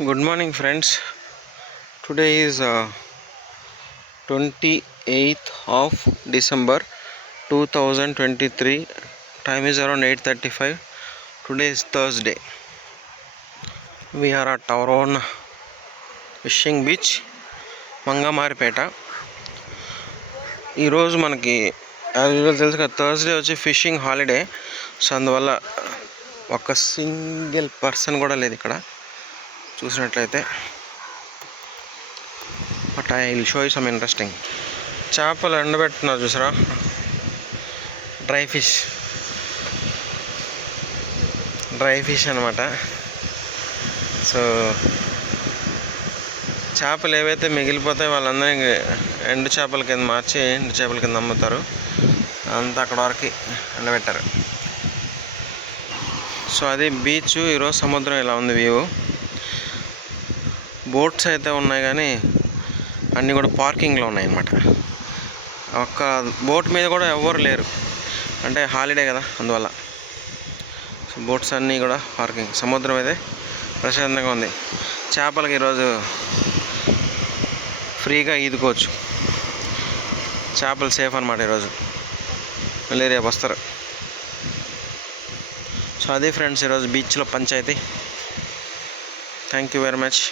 Good morning, friends. Today is 28th of December 2023. Time is around 8:35. Today is Thursday. We are at our own fishing beach, Mangamaripeta. ఈరోజు మనకి as usual తెలుసు కదా, Thursday వచ్చి fishing holiday. So అందువల్ల ఒక single person కూడా లేదు ఇక్కడ చూసినట్లయితే. But I will show you some interesting. చేపలు ఎండబెట్టున్నారు చూసారా, డ్రై ఫిష్ అనమాట. సో చేపలు ఏవైతే మిగిలిపోతాయి వాళ్ళందరూ ఎండు చేపల కింద మార్చి ఎండు చేపల కింద అమ్ముతారు. అంతా అక్కడ వరకు ఎండబెట్టారు. సో అది బీచ్. ఈరోజు సముద్రం ఇలా ఉంది వ్యూ. బోట్స్ అయితే ఉన్నాయి కానీ అన్నీ కూడా పార్కింగ్లో ఉన్నాయి అన్నమాట. ఒక్క బోట్ మీద కూడా ఎవరు లేరు, అంటే హాలిడే కదా అందువల్ల. సో బోట్స్ అన్నీ కూడా పార్కింగ్. సముద్రం అయితే ప్రశాంతంగా ఉంది. చేపలకి ఈరోజు ఫ్రీగా ఈదుకోవచ్చు. చేపలు సేఫ్ అనమాట ఈరోజు. మళ్ళీ రేపు వస్తారు. సో అదే ఫ్రెండ్స్ ఈరోజు బీచ్లో పంచాయతీ. Thank you very much.